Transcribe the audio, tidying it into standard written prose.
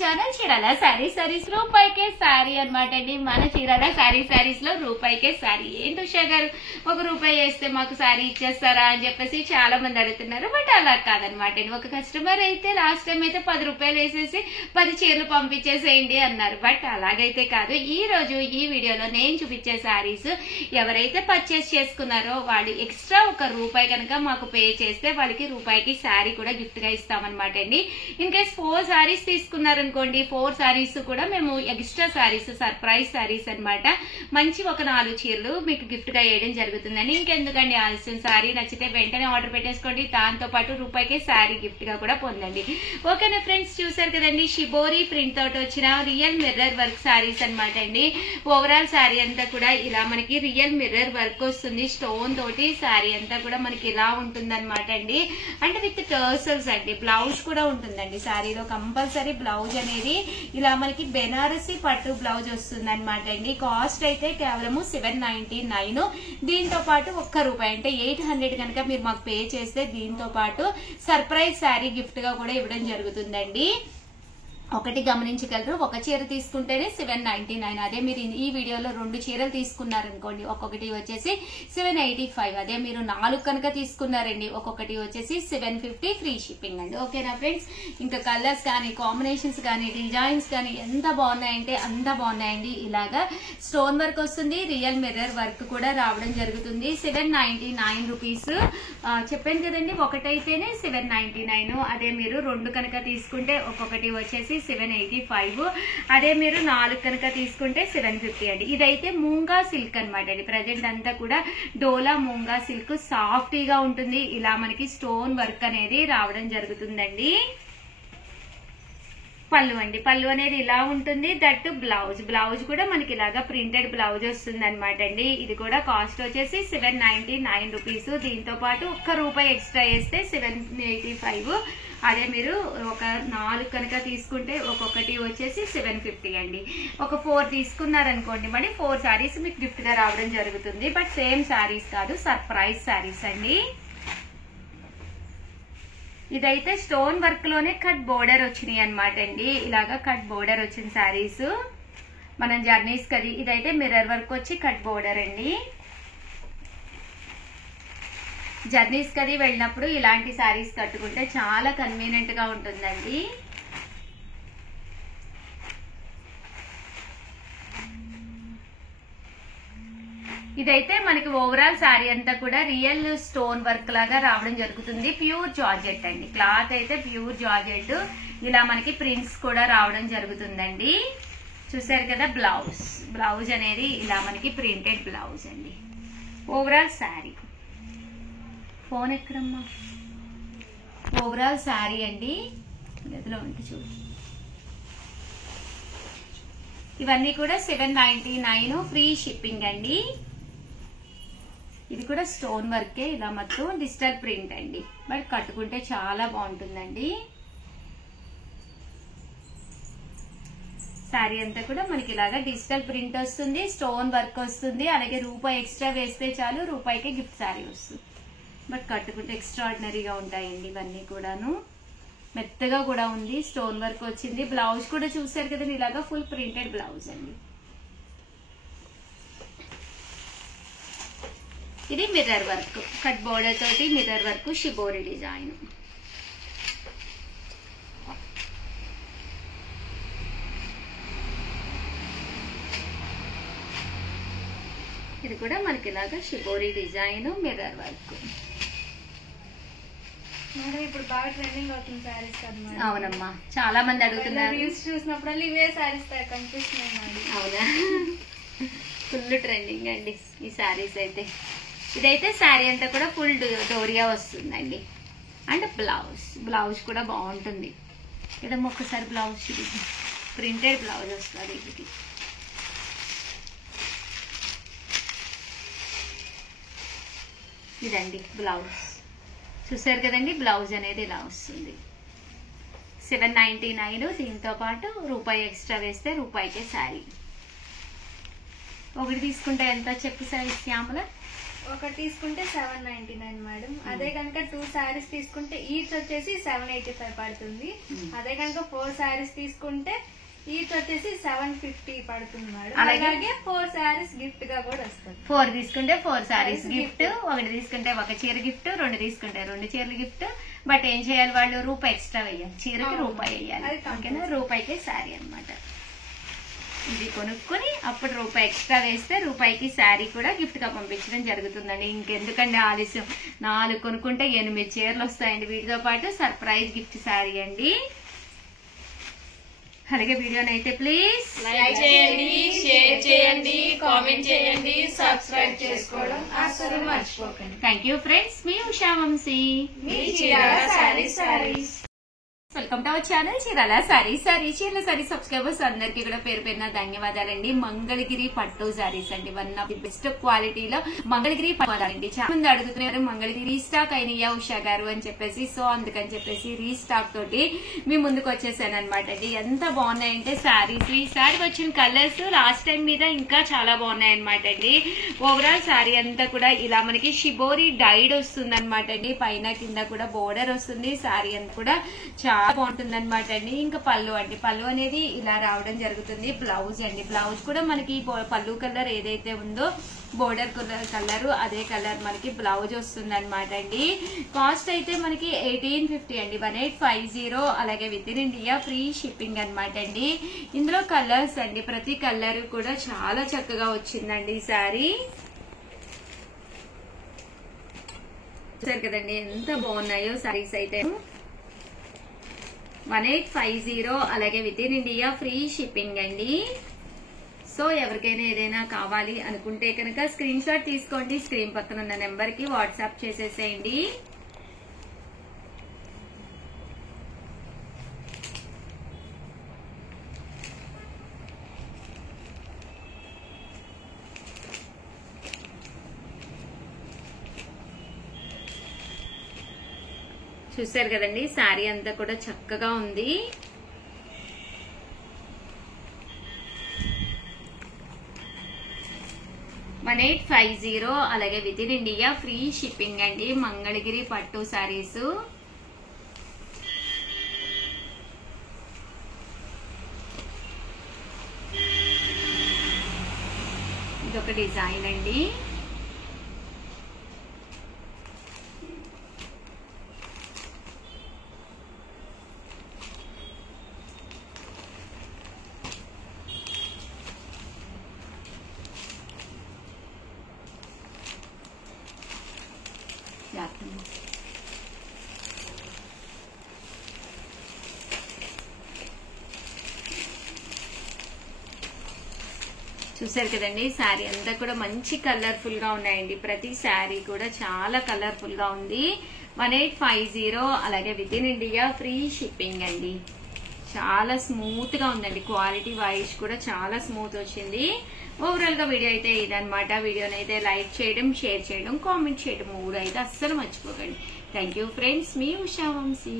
Channel Chirala saris రూపాయికే sorry అనమాట అండి. మన చీరాల సారీస్ లో రూపాయికే సారీ. ఏంటి ఉషా గారు ఒక రూపాయి వేస్తే మాకు సారీ ఇచ్చేస్తారా అని చెప్పేసి చాలా మంది అడుగుతున్నారు. బట్ అలా కాదనమాట అండి. ఒక కస్టమర్ అయితే లాస్ట్ టైం అయితే 10 రూపాయలు వేసేసి 10 చీరలు పంపించేసేయండి అన్నారు. బట్ అలాగైతే కాదు. ఈ రోజు ఈ వీడియోలో నేను చూపించే సారీస్ ఎవరైతే పర్చేస్ చేసుకున్నారో వాళ్ళు ఎక్స్ట్రా ఒక రూపాయి కనుక మాకు పే చేస్తే వాళ్ళకి రూపాయికి సారీ కూడా గిఫ్ట్ గా ఇస్తామన్నమాట అండి. ఇన్ కేస్ 4 సారీస్ తీసుకున్నారనుకోండి, 4 సారీస్ కూడా మేము ఎక్స్ట్రా సారీస్, సర్ప్రైజ్ సారీస్ అనమాట, మంచి ఒక 4 చీరలు మీకు గిఫ్ట్ గా వేయడం జరుగుతుందని. ఇంకెందుకండి ఆలస్యం, సారీ నచ్చితే వెంటనే ఆర్డర్ పెట్టేసుకోండి. దాంతో పాటు రూపాయికే సారీ గిఫ్ట్ గా కూడా పొందండి. ఓకేనా ఫ్రెండ్స్, చూసారు కదండి షిబోరి ప్రింట్ తోటి వచ్చిన రియల్ మిర్రర్ వర్క్ సారీస్ అనమాట అండి. ఓవరాల్ సారీ అంతా కూడా ఇలా మనకి రియల్ మిర్రర్ వర్క్ వస్తుంది. స్టోన్ తోటి సారీ అంతా కూడా మనకి ఇలా ఉంటుంది అనమాట అండి. అంటే విత్ టర్సల్స్ అండి. బ్లౌజ్ కూడా ఉంటుందండి సారీలో. కంపల్సరీ బ్లౌజ్ అనేది ఇలా మనకి బెనారసి పట్టు బ్లౌజ్ వస్తుంది అనమాట అండి. కాస్ట్ అయితే కేవలము 799. దీంతో పాటు ₹1 అంటే 800 కనుక మీరు మాకు పే చేస్తే దీంతో పాటు సర్ప్రైజ్ శారీ గిఫ్ట్ గా కూడా ఇవ్వడం జరుగుతుందండి. ఒకటి గమనించగలరు, ఒక చీర తీసుకుంటేనే 799. అదే మీరు ఈ వీడియోలో 2 చీరలు తీసుకున్నారనుకోండి, ఒక్కొక్కటి వచ్చేసి 785. అదే మీరు 4 కనుక తీసుకున్నారండి, ఒక్కొక్కటి వచ్చేసి 750 ఫ్రీ షిప్పింగ్ అండి. ఓకేనా ఫ్రెండ్స్, ఇంకా కలర్స్ కానీ, కాంబినేషన్స్ కానీ, డిజైన్స్ కానీ ఎంత బాగున్నాయంటే అంత బాగున్నాయండి. ఇలాగా స్టోన్ వర్క్ వస్తుంది, రియల్ మిర్రర్ వర్క్ కూడా రావడం జరుగుతుంది. 799 రూపీస్ చెప్పాను కదండి. ఒకటైతేనే 799. అదే మీరు 2 కనుక తీసుకుంటే ఒక్కొక్కటి వచ్చేసి 785. అదే మీరు 4 కనుక తీసుకుంటే 750 అండి. ఇదైతే మూంగా సిల్క్ అనమాట అండి. ప్రజెంట్ అంతా కూడా డోలా మూంగా సిల్క్ సాఫ్టీగా ఉంటుంది. ఇలా మనకి స్టోన్ వర్క్ అనేది రావడం జరుగుతుందండి. పళ్ళు అండి, పళ్ళు అనేది ఇలా ఉంటుంది. దట్టు బ్లౌజ్ కూడా మనకి ఇలాగా ప్రింటెడ్ బ్లౌజ్ వస్తుంది అనమాట అండి. ఇది కూడా కాస్ట్ వచ్చేసి 799 రూపీస్. దీంతో పాటు ₹1 ఎక్స్ట్రా వేస్తే 785. అదే మీరు ఒక 4 కనుక తీసుకుంటే ఒక్కొక్కటి వచ్చేసి 750 అండి. ఒక 4 తీసుకున్నారనుకోండి, మరి 4 సారీస్ మీకు గిఫ్ట్ గా రావడం జరుగుతుంది. బట్ సేమ్ సారీస్ కాదు, సర్ప్రైజ్ సారీస్ అండి. ఇదైతే స్టోన్ వర్క్ లోనే కట్ బోర్డర్ వచ్చినాయి అనమాట అండి. ఇలాగా కట్ బోర్డర్ వచ్చిన శారీస్ మనం జర్నీస్ కది. ఇదైతే మిర్రర్ వర్క్ వచ్చి కట్ బోర్డర్ అండి. జర్నీస్ కది వెళ్ళినప్పుడు ఇలాంటి శారీస్ కట్టుకుంటే చాలా కన్వీనియంట్ గా ఉంటుందండి. ఇదైతే మనకి ఓవరాల్ శారీ అంతా కూడా రియల్ స్టోన్ వర్క్ లాగా రావడం జరుగుతుంది. ప్యూర్ జార్జెట్ అండి. క్లాత్ అయితే ప్యూర్ జార్జెట్. ఇలా మనకి ప్రింట్స్ కూడా రావడం జరుగుతుందండి. చూసారు కదా, బ్లౌజ్ అనేది ఇలా మనకి ప్రింటెడ్ బ్లౌజ్ అండి. ఓవరాల్ శారీ ఫోన్ ఎక్కడమ్మా, ఓవరాల్ శారీ అండి. గదిలో ఉంటే చూడు. ఇవన్నీ కూడా 799 ఫ్రీ షిప్పింగ్ అండి. ఇది కూడా స్టోన్ వర్కే, ఇలా మొత్తం డిజిటల్ ప్రింట్ అండి. బట్ కట్టుకుంటే చాలా బాగుంటుందండి. శారీ అంతా కూడా మనకి ఇలాగా డిజిటల్ ప్రింట్ వస్తుంది, స్టోన్ వర్క్ వస్తుంది. అలాగే ₹1 ఎక్స్ట్రా వేస్తే చాలు, ₹1కే గిఫ్ట్ శారీ వస్తుంది. బట్ కట్టుకుంటే ఎక్స్ట్రాడినరీగా ఉంటాయండి. ఇవన్నీ కూడాను మెత్తగా కూడా ఉంది, స్టోన్ వర్క్ వచ్చింది. బ్లౌజ్ కూడా చూసారు కదండి, ఇలాగా ఫుల్ ప్రింటెడ్ బ్లౌజ్ అండి. ఇది మిర్రర్ వర్క్, కట్ బోర్డర్ తోటి మిర్రర్ వర్క్, షిబోరి డిజైన్. ఇది కూడా మనకి ఇలాగా షిబోరి డిజైన్, మిర్రర్ వర్క్. ఇప్పుడు బాగా ట్రెండింగ్ అవుతుంది సారీస్ కదా. అవునమ్మా, చాలా మంది అడుగుతున్నారు. రీల్స్ చూసినప్పుడు ఇవే సారీస్ కనిపిస్తున్నాయి. అవునా, ఫుల్ ట్రెండింగ్ అండి ఈ సారీస్ అయితే. ఇదైతే శారీ అంతా కూడా ఫుల్ డోరియా వస్తుందండి. అండ్ బ్లౌజ్ కూడా బాగుంటుంది. ఏదమ్మా ఒక్కసారి బ్లౌజ్ చూడండి, ప్రింటెడ్ బ్లౌజ్ వస్తుంది ఇది. ఇదండి బ్లౌజ్. చూసారు కదండి, బ్లౌజ్ అనేది ఇలా వస్తుంది. 799. దీంతో పాటు ₹1 ఎక్స్ట్రా వేస్తే ₹1కే శారీ. ఒకటి తీసుకుంటే ఎంత చెప్పు సార్ శ్యామల? ఒకటి తీసుకుంటే 799 మేడం. అదే కనుక 2 శారీస్ తీసుకుంటే ఈచ్ వచ్చేసి 785 పడుతుంది. అదే కనుక 4 శారీస్ తీసుకుంటే ఈచ్ వచ్చేసి 750 పడుతుంది మేడం. అలాగే 4 శారీస్ గిఫ్ట్ గా కూడా వస్తుంది. 4 తీసుకుంటే 4 శారీస్ గిఫ్ట్, ఒకటి తీసుకుంటే ఒక చీర గిఫ్ట్, 2 తీసుకుంటే 2 చీరలు గిఫ్ట్. బట్ ఏం చేయాలి, వాళ్ళు రూపాయి ఎక్స్ట్రా వేయాలి, చీరకి రూపాయి వేయాలి. ఓకేనా, రూపాయికే శారీ అన్నమాట. ఇది కొనుక్కొని అప్పుడు రూపాయి ఎక్స్ట్రా వేస్తే రూపాయికి శారీ కూడా గిఫ్ట్ గా పంపించడం జరుగుతుందండి. ఇంకెందుకండి ఆలస్యం, 4 కొనుక్కుంటే 8 చీరలు వస్తాయండి. వీటితో పాటు సర్ప్రైజ్ గిఫ్ట్ శారీ అండి. అలాగే వీడియోని అయితే ప్లీజ్ లైక్ చేయండి, షేర్ చేయండి, కామెంట్ చేయండి, సబ్స్క్రైబ్ చేసుకోవడం అస్సలు మర్చిపోకండి. థ్యాంక్ యూ ఫ్రెండ్స్, మీ ఉషా వంశీ, మీ Chirala saris. Welcome to our channel Chirala చీరల సారీ సబ్స్క్రైబర్స్ అందరికీ కూడా పేరు పేరున ధన్యవాదాలండి. మంగళగిరి పట్టు సారీస్ అండి, వన్ ఆఫ్ ది బెస్ట్ క్వాలిటీలో మంగళగిరి పట్టు. చాలా మంది అడుగుతున్నారు మంగళగిరి రీస్టాక్ అయినయ్యా ఉషా గారు అని చెప్పేసి. సో అందుకని చెప్పేసి రీస్టాక్ తోటి మీ ముందుకు వచ్చేసాను అనమాట అండి. ఎంత బాగున్నాయంటే శారీస్, ఈ శారీ వచ్చిన కలర్స్ లాస్ట్ టైం మీద ఇంకా చాలా బాగున్నాయి అనమాట అండి. ఓవరాల్ శారీ అంతా కూడా ఇలా మనకి షిబోరి డైడ్ వస్తుంది అనమాట అండి. పైన కింద కూడా బోర్డర్ వస్తుంది. శారీ అంతా కూడా చాలా బాగుంటుంది అనమాట అండి. ఇంకా పళ్ళు అండి, పళ్ళు అనేది ఇలా రావడం జరుగుతుంది. బ్లౌజ్ అండి, బ్లౌజ్ కూడా మనకి పళ్ళు కలర్ ఏదైతే ఉందో బోర్డర్ కలర్ అదే కలర్ మనకి బ్లౌజ్ వస్తుంది అనమాట అండి. కాస్ట్ అయితే మనకి 1850 అండి, 1850. అలాగే with in India free shipping అనమాట అండి. ఇందులో కలర్స్ అండి, ప్రతి కలర్ కూడా చాలా చక్కగా వచ్చిందండి ఈ శారీ. చూసారు కదండి ఎంత బాగున్నాయో శారీస్ అయితే. 1850 అలాగే with in India free shipping అండి. సో ఎవరికైనా ఏదైనా కావాలి అనుకుంటే కనుక స్క్రీన్ షాట్ తీసుకోండి, స్క్రీన్ పక్కన ఉన్న నెంబర్ కి వాట్సాప్ చేసేసేయండి. చూసారు కదండి శారీ అంతా కూడా చక్కగా ఉంది. $1850 అలాగే with in India free shipping అండి. మంగళగిరి పట్టు శారీస్. ఇదొక డిజైన్ అండి. చూసారు కదండి శారీ అంతా కూడా మంచి కలర్ఫుల్ గా ఉన్నాయండి. ప్రతి శారీ కూడా చాలా కలర్ఫుల్ గా ఉంది. 1850 అలాగే with in India free shipping అండి. చాలా స్మూత్ గా ఉందండి, క్వాలిటీ వైజ్ కూడా చాలా స్మూత్ వచ్చింది. ఓవరాల్ గా వీడియో అయితే ఇదనమాట. వీడియోని అయితే లైక్ చేయడం, షేర్ చేయడం, కామెంట్ చేయడం 3 అయితే అస్సలు మర్చిపోకండి. థ్యాంక్ యూ ఫ్రెండ్స్, మీ ఉషా వంశీ.